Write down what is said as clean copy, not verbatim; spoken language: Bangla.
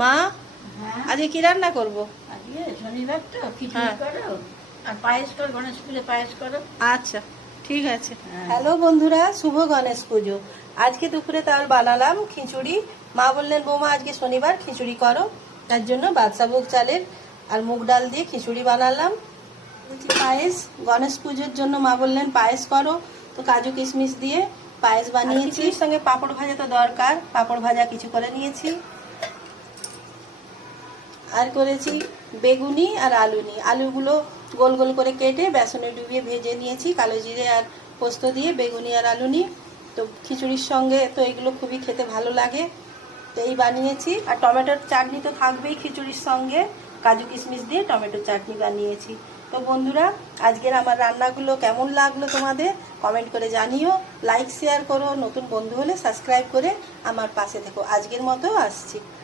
মা, হ্যাঁ, আজকে কি রান্না করব? আজকে শনিবার তো খিচুড়ি হ্যাঁ। করো আর পায়েস করো, গণেশ পুজো পায়েস করো। আচ্ছা, ঠিক আছে। হ্যাঁ। হ্যালো বন্ধুরা, শুভ গণেশ পুজো। আজকে দুপুরে তাহলে বানালাম খিচুড়ি। মা বললেন বৌমা আজকে শনিবার খিচুড়ি করো, তার জন্য বাদশাভোগ চালের আর মুগ ডাল দিয়ে খিচুড়ি বানালাম। পায়েস, গণেশ পুজোর জন্য মা বললেন পায়েস করো, তো কাজু কিশমিশ দিয়ে পায়েস বানিয়েছি। সঙ্গে পাঁপড় ভাজা তো দরকার, পাঁপড় ভাজা কিছু করে নিয়েছি। আর করেছি বেগুনি আর আলুগুলো গোল গোল করে কেটে বেসনে ডুবিয়ে ভেজে নিয়েছি, কালো জিরে আর পোস্ত দিয়ে বেগুনি আর আলুনি। তো খিচুড়ির সঙ্গে তো এগুলো খুবই খেতে ভালো লাগে, তো এই বানিয়েছি। আর টমেটোর চাটনি তো থাকবেই খিচুড়ির সঙ্গে, কাজু কিশমিশ দিয়ে টমেটোর চাটনি বানিয়েছি। তো বন্ধুরা, আজকের আমার রান্নাগুলো কেমন লাগলো তোমাদের কমেন্ট করে জানিও, লাইক শেয়ার করো, নতুন বন্ধু হলে সাবস্ক্রাইব করে আমার পাশে থেকো। আজকের মতো আসছি।